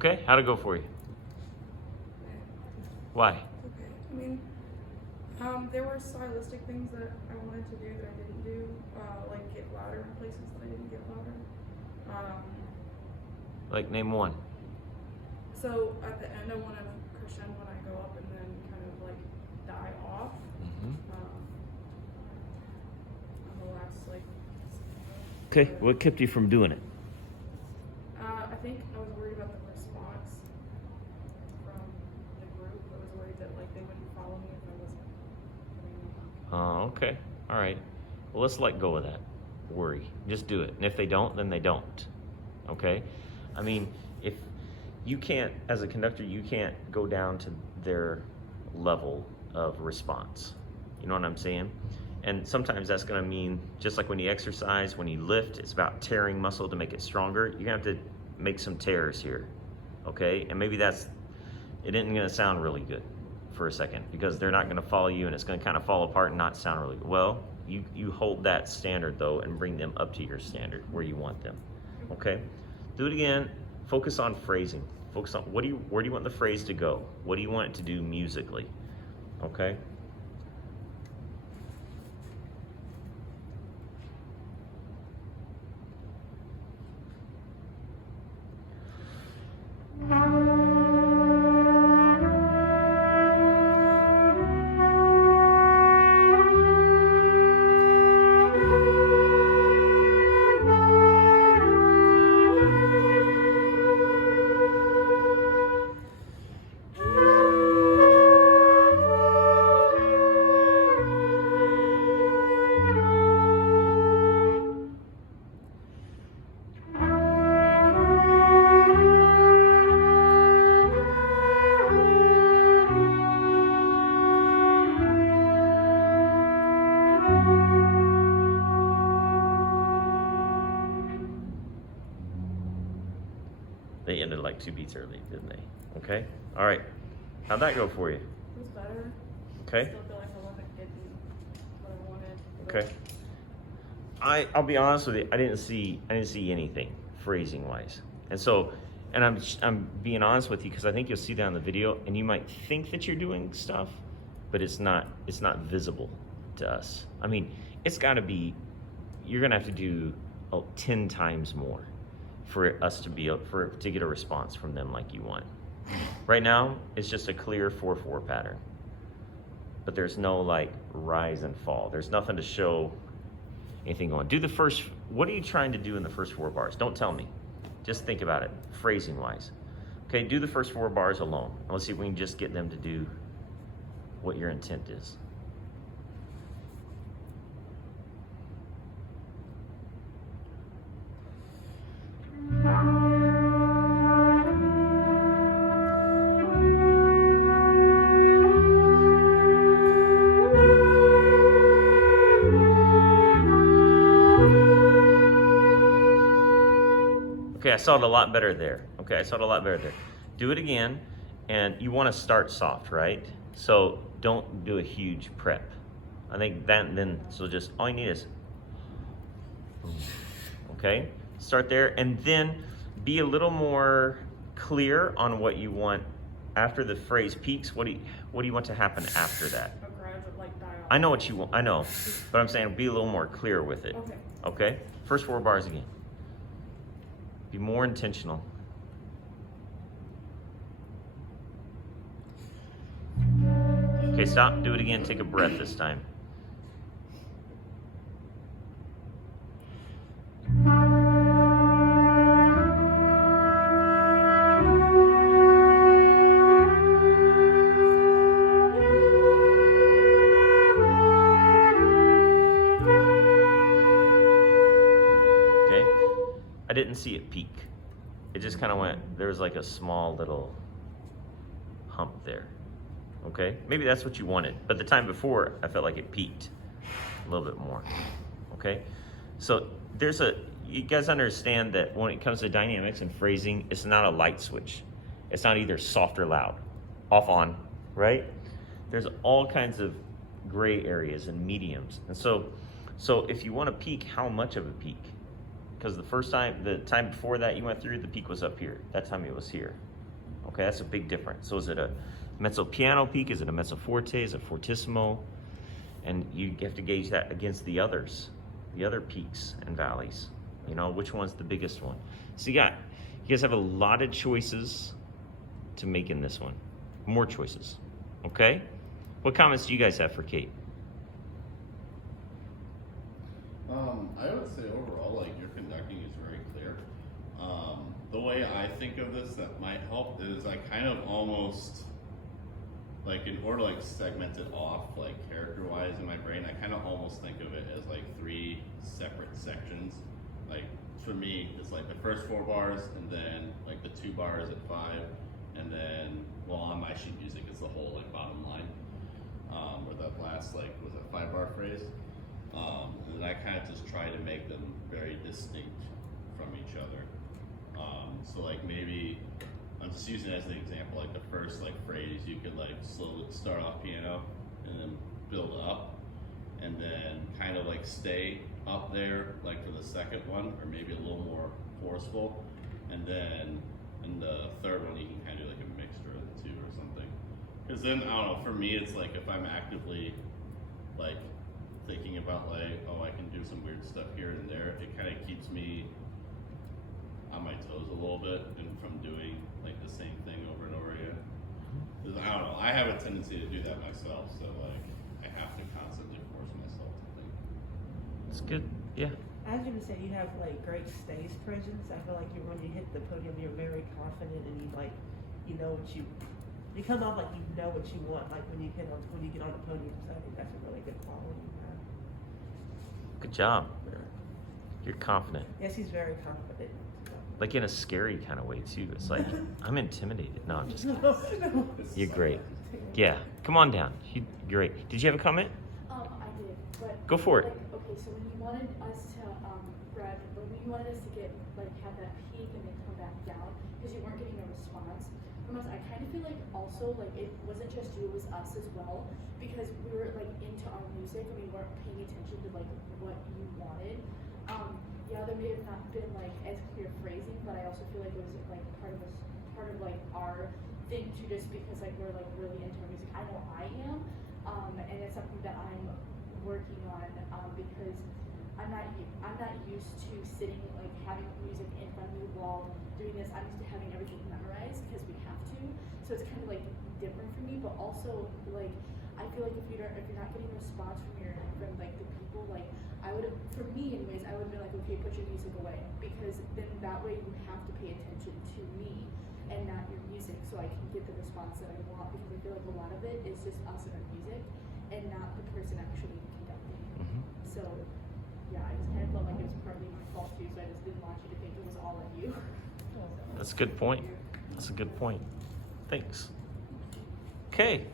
Okay, how'd it go for you? Why? Okay. I mean, there were stylistic things that I wanted to do that I didn't do, like get louder in places that I didn't get louder. Like, name one. So at the end, I wanted a crescendo when I go up and then kind of like die off. Mm-hmm. On the last like. Okay, what kept you from doing it? I think I was worried about the response from the group. I was worried that like they wouldn't follow me if I wasn't doing it. Okay, all right. Well, let's let go of that worry. Just do it. And if they don't, then they don't. Okay? I mean, if you can't, as a conductor, you can't go down to their level of response. You know what I'm saying? And sometimes that's gonna mean, just like when you exercise, when you lift, it's about tearing muscle to make it stronger. You're gonna have to make some tears here, okay? And maybe it isn't gonna sound really good for a second because they're not gonna follow you and it's gonna kind of fall apart and not sound really good. Well, you hold that standard though and bring them up to your standard where you want them, okay? Do it again, focus on phrasing. Focus on where do you want the phrase to go? What do you want it to do musically, okay? They ended like 2 beats early, didn't they? Okay, all right. How'd that go for you? It was better. Okay. I still feel like I wasn't getting what I wanted. Okay. I'll be honest with you. I didn't see anything phrasing wise, and I'm being honest with you because I think you'll see that in the video, and you might think that you're doing stuff, but it's not visible to us. I mean, it's got to be. You're gonna have to do 10 times more for us to get a response from them like you want. Right now, it's just a clear 4/4 pattern, but there's no like rise and fall. There's nothing to show anything going. Do the first. What are you trying to do in the first 4 bars? Don't tell me. Just think about it, phrasing wise. Okay, do the first 4 bars alone. And let's see if we can just get them to do what your intent is. Okay, I saw it a lot better there. Okay, I saw it a lot better there. Do it again, and you want to start soft, right? So don't do a huge prep. I think so just all you need is, okay? Start there, and then be a little more clear on what you want after the phrase peaks. What do you want to happen after that? A gradual like die off. I know what you want, I know, but I'm saying be a little more clear with it. Okay. Okay? First 4 bars again. Be more intentional. Okay, stop. Do it again. Take a breath this time. Okay? I didn't see it peak. It just kind of went, there was like a small little hump there. Okay? Maybe that's what you wanted. But the time before, I felt like it peaked a little bit more. Okay? So you guys understand that when it comes to dynamics and phrasing, it's not a light switch. It's not either soft or loud, off, on, right? There's all kinds of gray areas and mediums. And so if you want to peak, how much of a peak? Because the time before that you went through, the peak was up here. That time it was here. Okay, that's a big difference. So is it a mezzo piano peak? Is it a mezzo forte? Is it fortissimo? And you have to gauge that against the others, the other peaks and valleys. You know, which one's the biggest one? So you guys have a lot of choices to make in this one. More choices. Okay? What comments do you guys have for Kate? I would say overall, like, your conducting is very clear. The way I think of this that might help is I kind of almost, like, in order to, like, segment it off, like, character-wise in my brain, I kind of almost think of it as, like, 3 separate sections. Like, for me, it's, like, the first 4 bars, and then, like, the 2 bars at 5, and then, well, on my sheet music, it's the whole, like, bottom line. Or that last, like, was a 5-bar phrase. And I kind of just try to make them very distinct from each other. So like maybe, I'm just using it as an example, like the first like phrase, you could like slowly start off piano and then build up and then kind of like stay up there like for the second one, or maybe a little more forceful. And then in the third one, you can kind of do like a mixture of the two or something. Cause then, I don't know, for me, it's like if I'm actively like thinking about like, oh, I can do some weird stuff here and there, it kind of keeps me on my toes a little bit and from doing like the same thing over and over again. 'Cause I don't know, I have a tendency to do that myself, so like I have to constantly force myself to think. It's good. Yeah. As you said, you have like great stage presence. I feel like when you hit the podium, you're very confident and you know what you come off like you know what you want. Like when you get on the podium, so I think that's a really good quality. Good job. You're confident. Yes, he's very confident. Like in a scary kind of way too. It's like, I'm intimidated. No, I'm just kidding. No. You're great. Yeah. Come on down. You're great. Did you have a comment? I did, but Go for it. Like, okay, so when you wanted us to, Brad, when you wanted us to get have that peak and then come back down because you weren't getting a response from us, I kind of feel like also like it wasn't just you, it was us as well, because we were like into our music and we weren't paying attention to like what you wanted. Yeah, there may have not been like as clear phrasing, but I also feel like it was like part of like our thing too, just because like we're like really into our music. I know I am, and it's something that I'm working on because I'm not used to sitting like having music in front of me while doing this. I'm used to having everything memorized because we have to, so it's kind of like different for me. But also like I feel like if you're not getting a response from like the people, like I would have, for me anyways, I would have been like, okay, put your music away, because then that way you have to pay attention to me and not your music, so I can get the response that I want, because I feel like a lot of it is just us and our music and not the person actually conducting. Mm-hmm. So yeah, I just kind of felt like it was partly my fault too, so I just didn't want you to think it was all on you. That's a good point. That's a good point. Thanks. Okay.